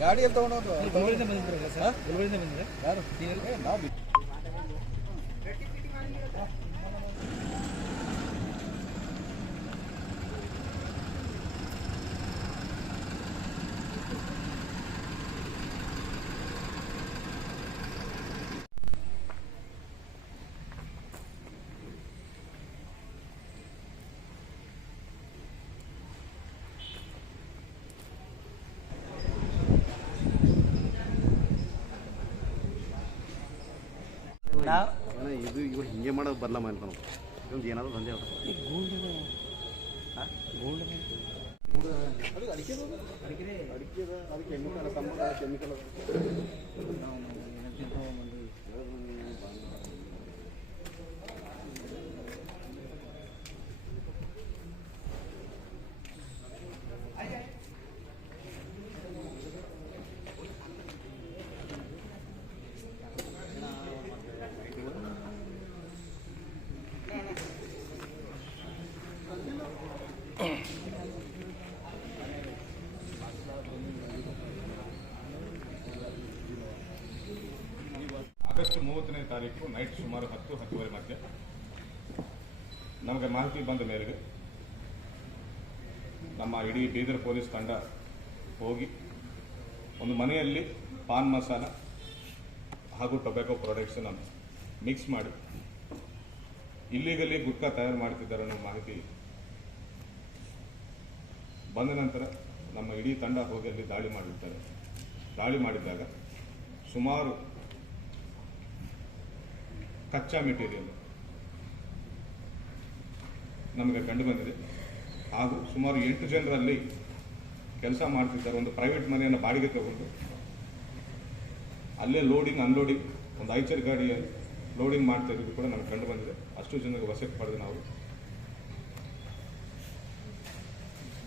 ಗಾಡಿ ಅಂತ ತಗೊಂಡೋದು ಯಾರು? ಏ, ನಾವು ಇದು ಇವಾಗ ಹಿಂಗೆ ಮಾಡೋದು ಬದಲ ಅಂತ ನಾವು ಇದೊಂದು ಏನಾದ್ರು ದಂಧೆ ಅದ ಅಡಿಕೆದ ಅದು ಕೆಮಿಕಲ್ ಸಂಬಂಧ ಕೆಮಿಕಲ್ ಆಗಸ್ಟ್ ತಾರೀಕು ನೈಟ್ ಸುಮಾರು ಹತ್ತು, ಹತ್ತುವರೆ ಮಧ್ಯೆ. ನಮಗೆ ಮಾಹಿತಿ ಬಂದ ಮೇರೆಗೆ ನಮ್ಮ ಇಡೀ ಬೀದರ್ ಪೊಲೀಸ್ ತಂಡ ಹೋಗಿ ಒಂದು ಮನೆಯಲ್ಲಿ ಪಾನ್ ಮಸಾಲ ಹಾಗೂ ಟೊಬ್ಯಾಕೋ ಪ್ರಾಡಕ್ಟ್ಸನ್ನು ಮಿಕ್ಸ್ ಮಾಡಿ ಇಲ್ಲಿಗಲ್ಲಿ ಗುಟ್ಕಾ ತಯಾರು ಮಾಡ್ತಿದ್ದಾರೆ ಅನ್ನೋ ಮಾಹಿತಿ ಬಂದ ನಂತರ ನಮ್ಮ ಇಡೀ ತಂಡ ಹೋಗಿ ಅಲ್ಲಿ ದಾಳಿ ಮಾಡಿರ್ತಾರೆ ದಾಳಿ ಮಾಡಿದಾಗ ಸುಮಾರು ಕಚ್ಚಾ ಮೆಟೀರಿಯಲ್ ನಮಗೆ ಕಂಡು ಬಂದಿದೆ. ಹಾಗೂ ಸುಮಾರು ಎಂಟು ಜನರಲ್ಲಿ ಕೆಲಸ ಮಾಡ್ತಿದ್ದಾರೆ. ಒಂದು ಪ್ರೈವೇಟ್ ಮನೆಯನ್ನು ಬಾಡಿಗೆ ತಗೊಂಡು. ಅಲ್ಲೇ ಲೋಡಿಂಗ್ ಅನ್ಲೋಡಿಂಗ್ ಒಂದು ಐಚರ್ ಗಾಡಿಯಲ್ಲಿ ಲೋಡಿಂಗ್ ಮಾಡ್ತಾ ಇರೋದು ಕೂಡ ನಮಗೆ ಕಂಡು ಬಂದಿದೆ. ಅಷ್ಟು ಜನಕ್ಕೆ ವಸತಿ ಪಡೆದು ನಾವು.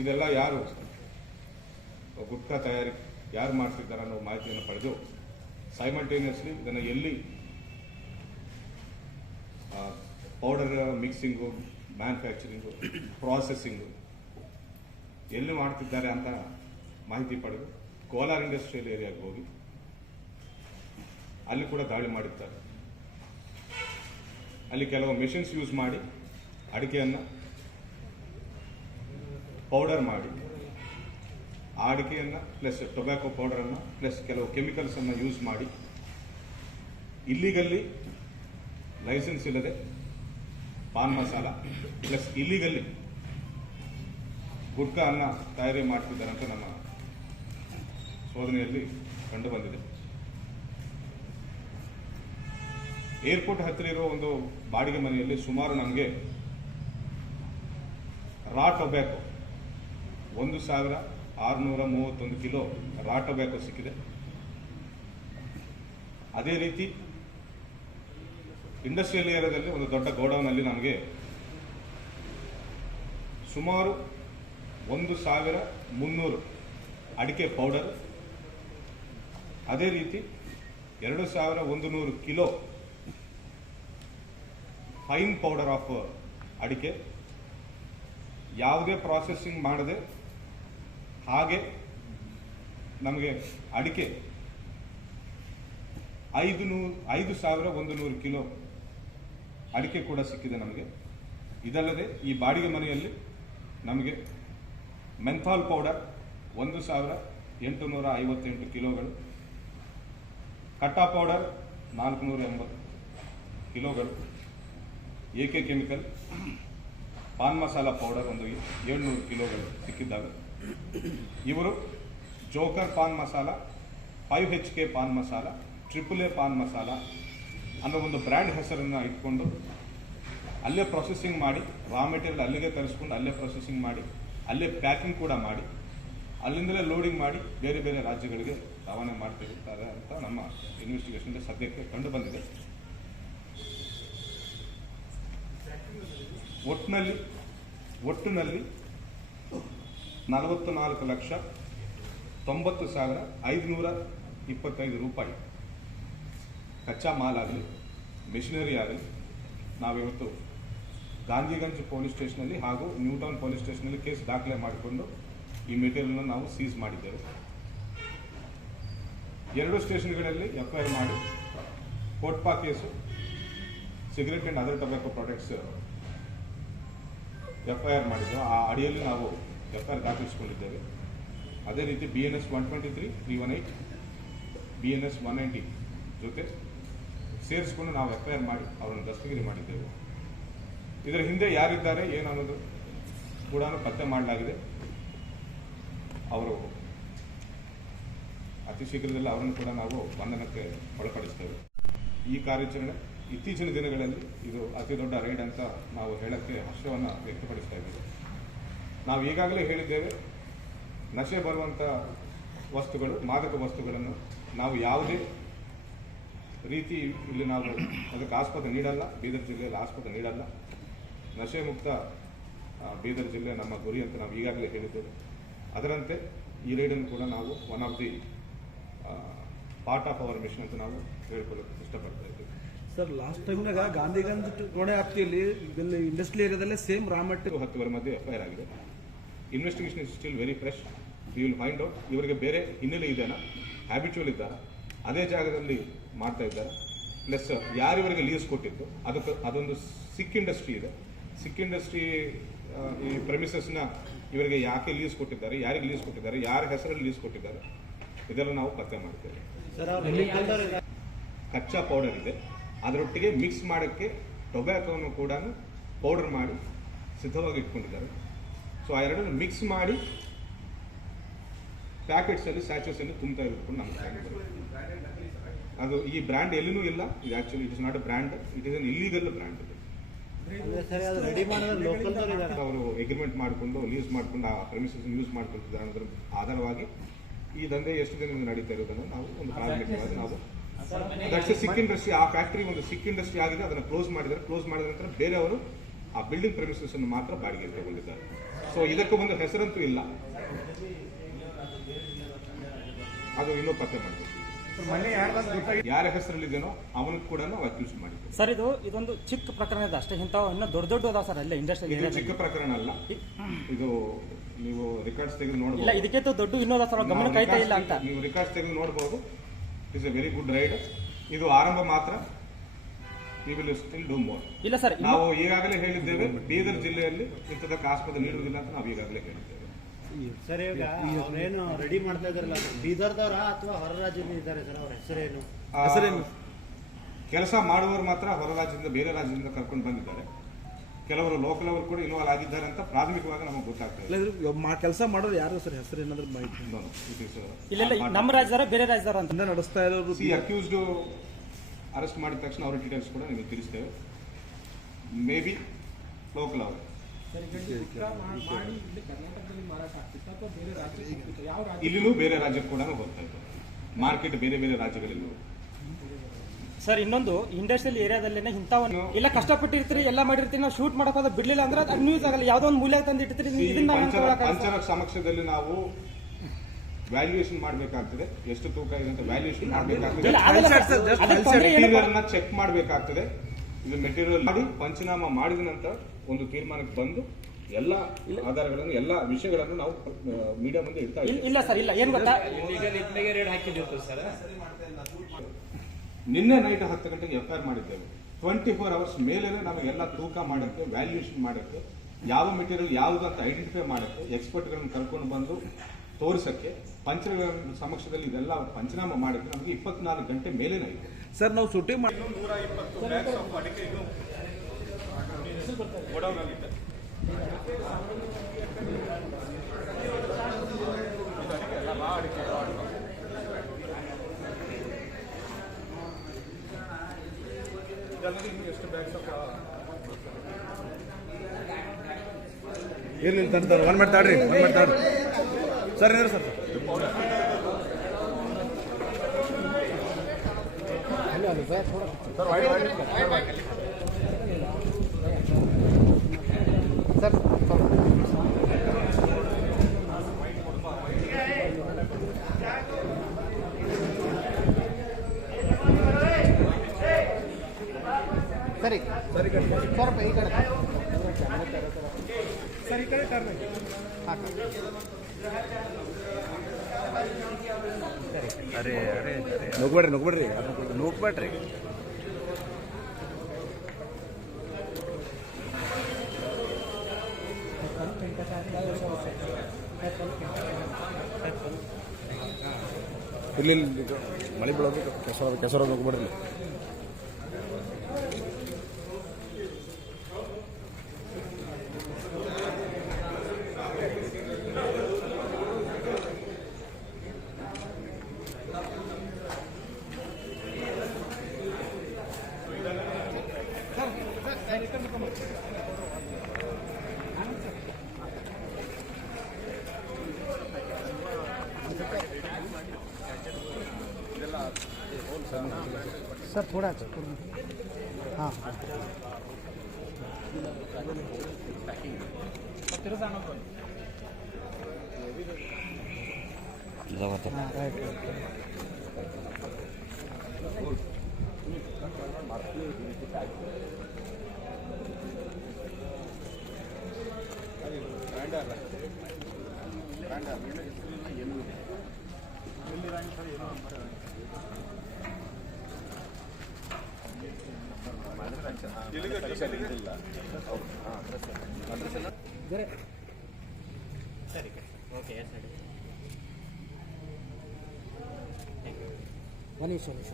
ಇದೆಲ್ಲ ಯಾರು? ಗುಟ್ಕಾ ತಯಾರಿ ಯಾರು ಮಾಡ್ತಿದ್ದಾರೆ ಅನ್ನೋ ಮಾಹಿತಿಯನ್ನು ಪಡೆದು ಸೈಮಲ್ಟೇನಿಯಸ್ಲಿ ಇದನ್ನು ಎಲ್ಲಿ ಪೌಡರ್ ಮಿಕ್ಸಿಂಗು ಮ್ಯಾನುಫ್ಯಾಕ್ಚರಿಂಗು ಪ್ರಾಸೆಸಿಂಗು ಎಲ್ಲಿ ಮಾಡ್ತಿದ್ದಾರೆ ಅಂತ ಮಾಹಿತಿ ಪಡೆದು ಕೋಲಾರ ಇಂಡಸ್ಟ್ರಿಯಲ್ ಏರಿಯಾಗೆ ಹೋಗಿ ಅಲ್ಲಿ ಕೂಡ ದಾಳಿ ಮಾಡಿದ್ದಾರೆ. ಅಲ್ಲಿ ಕೆಲವು ಮೆಷಿನ್ಸ್ ಯೂಸ್ ಮಾಡಿ ಅಡಿಕೆಯನ್ನು ಪೌಡರ್ ಮಾಡಿ ಆ ಅಡಿಕೆಯನ್ನು ಪ್ಲಸ್ ಟೊಬ್ಯಾಕೊ ಪೌಡರನ್ನು ಪ್ಲಸ್ ಕೆಲವು ಕೆಮಿಕಲ್ಸನ್ನು ಯೂಸ್ ಮಾಡಿ ಇಲ್ಲಿಗಲ್ಲಿ ಲೈಸೆನ್ಸ್ ಇಲ್ಲದೆ ಪಾನ್ ಮಸಾಲ ಪ್ಲಸ್ ಇಲ್ಲಿಗಲ್ಲಿ ಗುಟ್ಕಾ ಅನ್ನ ತಯಾರಿ ಮಾಡ್ತಿದ್ದಾರೆ ಅಂತ ನಮ್ಮ ಶೋಧನೆಯಲ್ಲಿ ಕಂಡು ಬಂದಿದೆ ಏರ್ಪೋರ್ಟ್ ಹತ್ತಿರ ಇರೋ ಒಂದು ಬಾಡಿಗೆ ಮನೆಯಲ್ಲಿ ಸುಮಾರು ನಮಗೆ ರಾ ಟೊಬ್ಯಾಕೊ ಒಂದು ಸಾವಿರ ಆರುನೂರ ಮೂವತ್ತೊಂದು ಕಿಲೋ ರಾ ಟೊಬ್ಯಾಕೊ ಸಿಕ್ಕಿದೆ. ಅದೇ ರೀತಿ ಇಂಡಸ್ಟ್ರಿಯಲ್ ಏರಿಯಾದಲ್ಲಿ ಒಂದು ದೊಡ್ಡ ಗೋಡೌನಲ್ಲಿ ನಮಗೆ ಸುಮಾರು ಒಂದು ಸಾವಿರ ಮುನ್ನೂರು ಅಡಿಕೆ ಪೌಡರ್ ಅದೇ ರೀತಿ ಎರಡು ಸಾವಿರ ಒಂದು ನೂರು ಕಿಲೋ ಫೈನ್ ಪೌಡರ್ ಆಫ್ ಅಡಿಕೆ. ಯಾವುದೇ ಪ್ರಾಸೆಸಿಂಗ್ ಮಾಡದೆ ಹಾಗೆ ನಮಗೆ ಅಡಿಕೆ ಐದು ನೂರು ಐದು ಸಾವಿರ ಒಂದು ನೂರು ಕಿಲೋ ಅಡಿಕೆ ಕೂಡ ಸಿಕ್ಕಿದೆ ನಮಗೆ. ಇದಲ್ಲದೆ ಈ ಬಾಡಿಗೆ ಮನೆಯಲ್ಲಿ ನಮಗೆ ಮೆಂಥಾಲ್ ಪೌಡರ್ ಒಂದು ಸಾವಿರ ಎಂಟುನೂರ ಐವತ್ತೆಂಟು ಕಿಲೋಗಳು, ಕಟ್ಟಾ ಪೌಡರ್ ನಾಲ್ಕುನೂರ ಎಂಬತ್ತು ಕಿಲೋಗಳು A K chemical, paan masala powder ಒಂದು ಏಳ್ನೂರು ಕಿಲೋಗಳು ಸಿಕ್ಕಿದ್ದಾವೆ. ಇವರು joker paan masala, five H K paan masala, triple A paan masala ಅನ್ನೋ ಒಂದು ಬ್ರ್ಯಾಂಡ್ ಹೆಸರನ್ನು ಇಟ್ಕೊಂಡು ಅಲ್ಲೇ ಪ್ರೊಸೆಸಿಂಗ್ ಮಾಡಿ ರಾ ಮೆಟೀರಿಯಲ್ ಅಲ್ಲಿಗೆ ತರಿಸ್ಕೊಂಡು ಅಲ್ಲೇ ಪ್ರೊಸೆಸಿಂಗ್ ಮಾಡಿ, ಅಲ್ಲೇ ಪ್ಯಾಕಿಂಗ್ ಕೂಡ ಮಾಡಿ, ಅಲ್ಲಿಂದಲೇ ಲೋಡಿಂಗ್ ಮಾಡಿ ಬೇರೆ ಬೇರೆ ರಾಜ್ಯಗಳಿಗೆ ರವಾನೆ ಮಾಡ್ತಿರ್ತಾರೆ ಅಂತ ನಮ್ಮ ಇನ್ವೆಸ್ಟಿಗೇಷನ್ ಸದ್ಯಕ್ಕೆ ಕಂಡು ಬಂದಿದೆ. ಒಟ್ಟಿನಲ್ಲಿ ಒಟ್ಟಿನಲ್ಲಿ ನಲವತ್ತು ನಾಲ್ಕು ಲಕ್ಷ ತೊಂಬತ್ತು ಸಾವಿರ ಐದುನೂರ ಇಪ್ಪತ್ತೈದು ರೂಪಾಯಿ ಕಚ್ಚಾ ಮಾಲ್ ಆಗಲಿ ಮೆಷಿನರಿ ಆಗಲಿ ನಾವಿವತ್ತು ಗಾಂಧಿಗಂಜ್ ಪೊಲೀಸ್ ಸ್ಟೇಷನಲ್ಲಿ ಹಾಗೂ ನ್ಯೂಟೌನ್ ಪೊಲೀಸ್ ಸ್ಟೇಷನಲ್ಲಿ ಕೇಸ್ ದಾಖಲೆ ಮಾಡಿಕೊಂಡು ಈ ಮೆಟೀರಿಯಲ್ನ ನಾವು ಸೀಸ್ ಮಾಡಿದ್ದೇವೆ. ಎರಡು ಸ್ಟೇಷನ್ಗಳಲ್ಲಿ ಎಫ್ ಮಾಡಿ COTPA case, cigarette and other tobacco products F I R ಮಾಡಿದ್ದು ಆ ಅಡಿಯಲ್ಲಿ ನಾವು ಎಫ್ ಐ ದಾಖಲಿಸಿಕೊಂಡಿದ್ದೇವೆ. ಅದೇ ರೀತಿ B N S one twenty three three one eight B N S one ninety ಜೊತೆ ಸೇರಿಸ್ಕೊಂಡು ನಾವು ಎಫ್ ಐ ಆರ್ ಮಾಡಿ ಅವರನ್ನು ದಸ್ತಗಿರಿ ಮಾಡಿದ್ದೇವೆ. ಇದರ ಹಿಂದೆ ಯಾರಿದ್ದಾರೆ, ಏನು ಅನ್ನೋದು ಕೂಡ ಪತ್ತೆ ಮಾಡಲಾಗಿದೆ. ಅವರು ಅತಿ ಶೀಘ್ರದಲ್ಲಿ ಅವರನ್ನು ಕೂಡ ನಾವು ಬಂಧನಕ್ಕೆ ಒಳಪಡಿಸ್ತೇವೆ. ಈ ಕಾರ್ಯಾಚರಣೆ ಇತ್ತೀಚಿನ ದಿನಗಳಲ್ಲಿ ಇದು ಅತಿ ದೊಡ್ಡ ರೈಡ್ ಅಂತ ನಾವು ಹೇಳಕ್ಕೆ ಹರ್ಷವನ್ನು ವ್ಯಕ್ತಪಡಿಸ್ತಾ ಇದ್ದೇವೆ. ನಾವು ಈಗಾಗಲೇ ಹೇಳಿದ್ದೇವೆ, ನಶೆ ಬರುವಂಥ ವಸ್ತುಗಳು, ಮಾದಕ ವಸ್ತುಗಳನ್ನು ನಾವು ಯಾವುದೇ ರೀತಿ ಇಲ್ಲಿ ನಾವು ಅದಕ್ಕೆ ಆಸ್ಪತ್ರೆ ನೀಡಲ್ಲ, ಬೀದರ್ ಜಿಲ್ಲೆಯಲ್ಲಿ ಆಸ್ಪತ್ರೆ ನೀಡಲ್ಲ. ನಶೆ ಮುಕ್ತ ಬೀದರ್ ಜಿಲ್ಲೆ ನಮ್ಮ ಗುರಿ ಅಂತ ನಾವು ಈಗಾಗಲೇ ಹೇಳಿದ್ದೇವೆ. ಅದರಂತೆ ಈ ರೈಡನ್ನು ಕೂಡ ನಾವು one of the part of our mission ಅಂತ ನಾವು ಹೇಳ್ಕೊಳ್ಳೋಕೆ ಇಷ್ಟಪಡ್ತಾ ಇದ್ದೀವಿ. ಸರ್ ಲಾಸ್ಟ್ ಟೈಮ್ನಾಗ ಗಾಂಧಿಗಂಜ್ ಕೋಣೆ ವ್ಯಾಪ್ತಿಯಲ್ಲಿ ಇಂಡಸ್ಟ್ರಿ ಏರಿಯಾದಲ್ಲೇ ಸೇಮ್ ರಾ ಹತ್ತು ಹತ್ತುವರೆ ಮಧ್ಯೆ ಎಫ್ ಐ ಆರ್ ಆಗಿದೆ. Investigation is still very fresh we will find out ಇವರಿಗೆ ಬೇರೆ ಹಿನ್ನೆಲೆ ಇದೆಯಾ ಹ್ಯಾಬಿಚುವಲ್ ಇದ್ದಾರಾ? ಅದೇ ಜಾಗದಲ್ಲಿ ಮಾಡ್ತಾ ಇದ್ದಾರೆ? ಪ್ಲಸ್ ಯಾರು ಇವರಿಗೆ ಲೀಸ್ ಕೊಟ್ಟಿತ್ತು ಅದಕ್ಕೆ ಅದೊಂದು ಸಿಕ್ ಇಂಡಸ್ಟ್ರಿ ಇದೆ. ಸಿಕ್ ಇಂಡಸ್ಟ್ರಿ ಈ ಪ್ರೆಮಿಸಸ್ನ ಇವರಿಗೆ ಯಾಕೆ ಲೀಸ್ ಕೊಟ್ಟಿದ್ದಾರೆ ಯಾರಿಗೆ ಲೀಸ್ ಕೊಟ್ಟಿದ್ದಾರೆ ಯಾರ ಹೆಸರಲ್ಲಿ ಲೀಸ್ ಕೊಟ್ಟಿದ್ದಾರೆ ಇದೆಲ್ಲ ನಾವು ಪತ್ತೆ ಮಾಡ್ತೇವೆ. ಕಚ್ಚಾ ಪೌಡರ್ ಇದೆ. ಅದರೊಟ್ಟಿಗೆ ಮಿಕ್ಸ್ ಮಾಡೋಕ್ಕೆ ಟೊಬ್ಯಾಕೋನು ಕೂಡ ಪೌಡರ್ ಮಾಡಿ ಸಿದ್ಧವಾಗಿ ಇಟ್ಕೊಂಡಿದ್ದಾರೆ. ಸೊ ಆ ಎರಡನ್ನು ಮಿಕ್ಸ್ ಮಾಡಿ ಪ್ಯಾಕೆಟ್ಸಲ್ಲಿ ಸ್ಯಾಚಸ್ಸಲ್ಲಿ ತುಂಬ್ತಾ ಇಟ್ಕೊಂಡು ನಮ್ಮ ಅದು ಈ ಬ್ರ್ಯಾಂಡ್ ಎಲ್ಲಿನೂ ಇಲ್ಲ. ಇದು actually it is not a brand it is an illegal brand ready ಮಾಡಿದ್ರೆ ಲೋಕಲ್ದವ್ರು ಇದ್ದಾರೆ ಅವರು ಎಗ್ರಿಮೆಂಟ್ ಮಾಡಿಕೊಂಡು ಲೀಸ್ ಮಾಡಿಕೊಂಡು ಆ ಪ್ರೆಮಿಸಸ್ ಯೂಸ್ ಮಾಡ್ಕೊಳ್ತಿದ್ದಾರೆ ಅನ್ನೋದ್ರ ಆಧಾರವಾಗಿ ಈ ದಂಧೆ ಎಷ್ಟು ದಿನ ನಡೀತಾ ಇರೋದನ್ನು ನಾವು ಒಂದು ಪ್ರಾರಂಭಿಕವಾಗಿ ನಾವು ದಕ್ಷಿಣ ಸಿಕ್ ಇಂಡಸ್ಟ್ರಿ ಆ ಫ್ಯಾಕ್ಟರಿ ಒಂದು ಸಿಕ್ ಇಂಡಸ್ಟ್ರಿ ಆಗಿದೆ ಅದನ್ನು ಕ್ಲೋಸ್ ಮಾಡಿದರೆ ಕ್ಲೋಸ್ ಮಾಡಿದ ನಂತರ ಬೇರೆಯವರು ಆ ಬಿಲ್ಡಿಂಗ್ ಪ್ರೆಮಿಸಸ್ ಅನ್ನು ಮಾತ್ರ ಬಾಡಿಗೆ ತಗೊಂಡಿದ್ದಾರೆ. ಸೊ ಇದಕ್ಕೂ ಒಂದು ಹೆಸರಂತೂ ಇಲ್ಲ. ಅದು ಇನ್ನೂ ಪತ್ತೆ ಮಾಡಬೇಕು ಯಾರ ಹೆಸರಲ್ಲಿದ್ದೇನೋ ಅವನು ಕೂಡ ಅಕ್ಯೂಸ್ ಮಾಡಿದ್ರು ಸರ್ ಇದು ಇದೊಂದು ಚಿಕ್ಕ ಪ್ರಕರಣ ಇದೆ ಅಷ್ಟೇ. ಇಂಥವು ಇನ್ನೂ ದೊಡ್ಡ ದೊಡ್ಡ ಅದಾವ ಸರ್ ಅಲ್ಲೇ ಇಂಡಸ್ಟ್ರಿ ಚಿಕ್ಕ ಪ್ರಕರಣ ಅಲ್ಲ. ಇದು ನೀವು ರೆಕಾರ್ಡ್ಸ್ ತೆಗೆದು ಇಲ್ಲ ನೋಡಬಹುದು ಇದಕ್ಕೆ ದೊಡ್ಡ ಇನ್ನೂ ಸರ್. ಗಮನ ಕೈ ಇಲ್ಲ ಅಂತ. ನೀವು ರೆಕಾರ್ಡ್ಸ್ ತೆಗೆದು ನೋಡಬಹುದು it's a very good raid ಇದು ಆರಂಭ ಮಾತ್ರ. ಸ್ಟಿಲ್ ಡೂ ಮೋರ್ ಇಲ್ಲ ಸರ್ ನಾವು ಈಗಾಗಲೇ ಹೇಳಿದ್ದೇವೆ ಬೀದರ್ ಜಿಲ್ಲೆಯಲ್ಲಿ ಇಂಥದಕ್ಕೆ ಆಸ್ಪತ್ರೆ ನೀಡುವುದಿಲ್ಲ ಅಂತ ನಾವು ಈಗಾಗಲೇ ಹೇಳಿದ್ದೇವೆ. ಸರ್ ಇವಾಗ ಅವ್ರೇನು ರೆಡಿ ಮಾಡ್ತಾ ಇದಾರಲ್ಲ ಬೀದರ್ದವ್ರ ಅಥವಾ ಹೊರ ರಾಜ್ಯದಿಂದ ಇದ್ದಾರೆ ಸರ್ ಅವ್ರ ಹೆಸರೇನು? ಹೆಸರೇನು? ಕೆಲಸ ಮಾಡುವವರು ಮಾತ್ರ ಹೊರ ರಾಜ್ಯದಿಂದ ಬೇರೆ ರಾಜ್ಯದಿಂದ ಕರ್ಕೊಂಡು ಬಂದಿದ್ದಾರೆ. ಕೆಲವರು ಲೋಕಲ್ ಅವರು ಕೂಡ ಇನ್ವಾಲ್ ಆಗಿದ್ದಾರೆ ಅಂತ ಪ್ರಾಥಮಿಕವಾಗಿ ನಮಗೆ ಗೊತ್ತಾಗ್ತದೆ ಕೆಲಸ ಮಾಡೋರು ಯಾರು ಸರ್? ಹೆಸರು ಏನಾದ್ರು ಮಾಹಿತಿ ನಮ್ಮ ರಾಜ್ಯದಾರ ಬೇರೆ ರಾಜ್ಯದಾರ ಅಂತ. ನಡೆಸ್ತಾ ಇರೋರು ಸಿ ಅಕ್ಯೂಸ್ಡ್ ಅರೆಸ್ಟ್ ಮಾಡಿದ ತಕ್ಷಣ ಅವರ ಡೀಟೇಲ್ಸ್ ಕೂಡ ನಿಮಗೆ ತಿಳಿಸ್ತೇವೆ. ಮೇ ಬಿ ಲೋಕಲ್ ಅವರು. ಇಲ್ಲಿನೂ ಬೇರೆ ರಾಜ್ಯಕ್ಕೆ ಕೂಡ ಹೋಗ್ತಾ ಇದೆ ಮಾರ್ಕೆಟ್ ಬೇರೆ ಬೇರೆ ರಾಜ್ಯಗಳಲ್ಲಿ. ಸರ್ ಇನ್ನೊಂದು ಇಂಡಸ್ಟ್ರಿಯಲ್ ಏರಿಯಾದಲ್ಲೇನೆ ಇಂಥವನ್ನ ಇಲ್ಲ ಕಷ್ಟಪಟ್ಟಿರ್ತೀರಿ ಎಲ್ಲ ಮಾಡಿರ್ತೀರಿ ನಾವು ಶೂಟ್ ಮಾಡಕ್ ಹೋದ ಬಿಡ್ಲಿಲ್ಲ ಅಂದ್ರೆ ಅದು ನ್ಯೂಸ್ ಆಗಲ್ಲ. ಯಾವುದೋ ಒಂದು ಮೂಲ್ಯ ತಂದು ಪಂಚರ ಸಮಕ್ಷದಲ್ಲಿ ನಾವು ವ್ಯಾಲ್ಯೂಯೇಷನ್ ಮಾಡಬೇಕಾಗ್ತದೆ. ಎಷ್ಟು ತೂಕ ಇದೆ ಅಂತ ವ್ಯಾಲ್ಯೂಯೇಷನ್ ಮಾಡಬೇಕಾಗ್ತದೆ. ಚೆಕ್ ಮಾಡಬೇಕಾಗ್ತದೆ. ಇದು ಮೆಟೀರಿಯಲ್ ಮಾಡಿ ಪಂಚನಾಮ ಮಾಡಿದ ನಂತರ ಒಂದು ತೀರ್ಮಾನಕ್ಕೆ ಬಂದು ಎಲ್ಲ ಆಧಾರಗಳನ್ನು ಎಲ್ಲ ವಿಷಯಗಳನ್ನು ನಾವು ಮೀಡಿಯಾ ಮುಂದೆ ಇಡ್ತಾ ಇಲ್ಲ- ಇದ್ದೇವೆ. ಇಲ್ಲ ಸರ್ ಇಲ್ಲ. ಏನ್ ಗೊತ್ತಾ? ನಿನ್ನೆ ನೈಟ್ ಹತ್ತು ಗಂಟೆಗೆ ಎಫ್ ಐ ಆರ್ ಮಾಡಿದ್ದೇವೆ. ಟ್ವೆಂಟಿ ಫೋರ್ ಅವರ್ಸ್ ಮೇಲೆ ನಮಗೆಲ್ಲ ತೂಕ ಮಾಡೋಕ್ಕೆ ವ್ಯಾಲ್ಯೂಯೇಷನ್ ಮಾಡೋಕ್ಕೆ ಯಾವ ಮೆಟೀರಿಯಲ್ ಯಾವುದು ಅಂತ ಐಡೆಂಟಿಫೈ ಮಾಡೋಕ್ಕೆ ಎಕ್ಸ್ಪರ್ಟ್ಗಳನ್ನು ಕರ್ಕೊಂಡು ಬಂದು ತೋರಿಸಕ್ಕೆ ಪಂಚರ ಸಮಕ್ಷದಲ್ಲಿ ಇದೆಲ್ಲ ಪಂಚನಾಮ ಮಾಡೋಕ್ಕೆ ನಮಗೆ ಇಪ್ಪತ್ನಾಲ್ಕು ಗಂಟೆ ಮೇಲೇ ಇದೆ. ಸರ್ ನಾವು ಶೂಟಿಂಗ್ ಮಾಡಿ ಇಲ್ಲ ಇಲ್ಲ ತಂತಾರೆ ಒನ್ ಮಾಡ್ತಾಡ್ರಿ ಒನ್ ಮಾಡ್ತಾಡ್ರಿ ಸರ್ ಇದ್ರಿ ಸರ್ ಸರಿ ನುಗ್ಬೇಡ್ರಿ ನುಗ್ಬೇಡ್ರಿ ನುಗ್ಬೇಡ್ರಿ ಇಲ್ಲಿ ಇಲ್ಲಿ ಮಳೆ ಬೀಳೋದು ಕೆಸರು ಕೆಸರು ನುಗ್ಬೇಡ್ರಿ सर थोड़ा हाँ రాండా రాండా ఎనిమిది వెళ్ళి రాండి సార్ ఎనిమిది ಹಾಂ ರೈಟ್ ರೈಟ್ ಮನೀಶ್ ಮನೀಶ್.